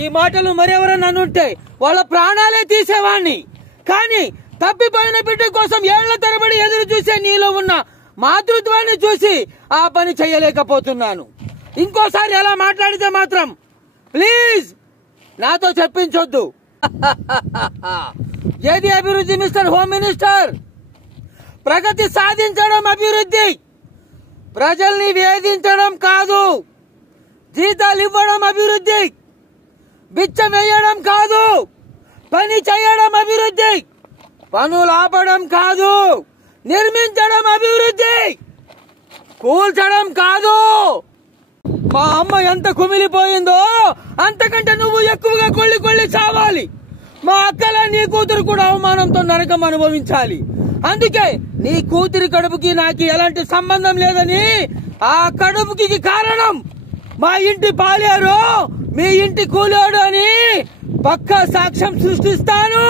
ఈ మాటలు మరెవరన్నా అనుంటే వాళ్ళ ప్రాణాలే తీసేవాణ్ణి. కానీ తప్పిపోయిన బిడ్డ కోసం ఏళ్ల తరబడి ఎదురు చూసే నీలో ఉన్న మాతృత్వాన్ని చూసి ఆ పని చేయలేకపోతున్నాను. ఇంకోసారి అలా మాట్లాడితే మాత్రం ప్లీజ్ నాతో చెప్పించొద్దు. ఏది అభివృద్ధి మిస్టర్ హోమ్ మినిస్టర్? ప్రగతి సాధించడం అభివృద్ధి, ప్రజల్ని వేధించడం కాదు. జీతాలు ఇవ్వడం అభివృద్ధి, బిచ్చం వేయడం కాదు. పని చేయడం అభివృద్ధి, పనులు ఆపడం కాదు. నిర్మించడం అభివృద్ధి, కూల్చడం కాదు. మా అమ్మ ఎంత కుమిలిపోయిందో అంతకంటే నువ్వు ఎక్కువగా కొళ్ళి చావాలి. మా అక్కల నీ కూతురు కూడా అవమానంతో నరకం అనుభవించాలి. అందుకే నీ కూతురి కడుపుకి నాకు ఎలాంటి సంబంధం లేదని, ఆ కడుపుకి కారణం మా ఇంటి పాలేరు, మీ ఇంటి కూలోడు అని పక్కా సాక్ష్యం సృష్టిస్తాను.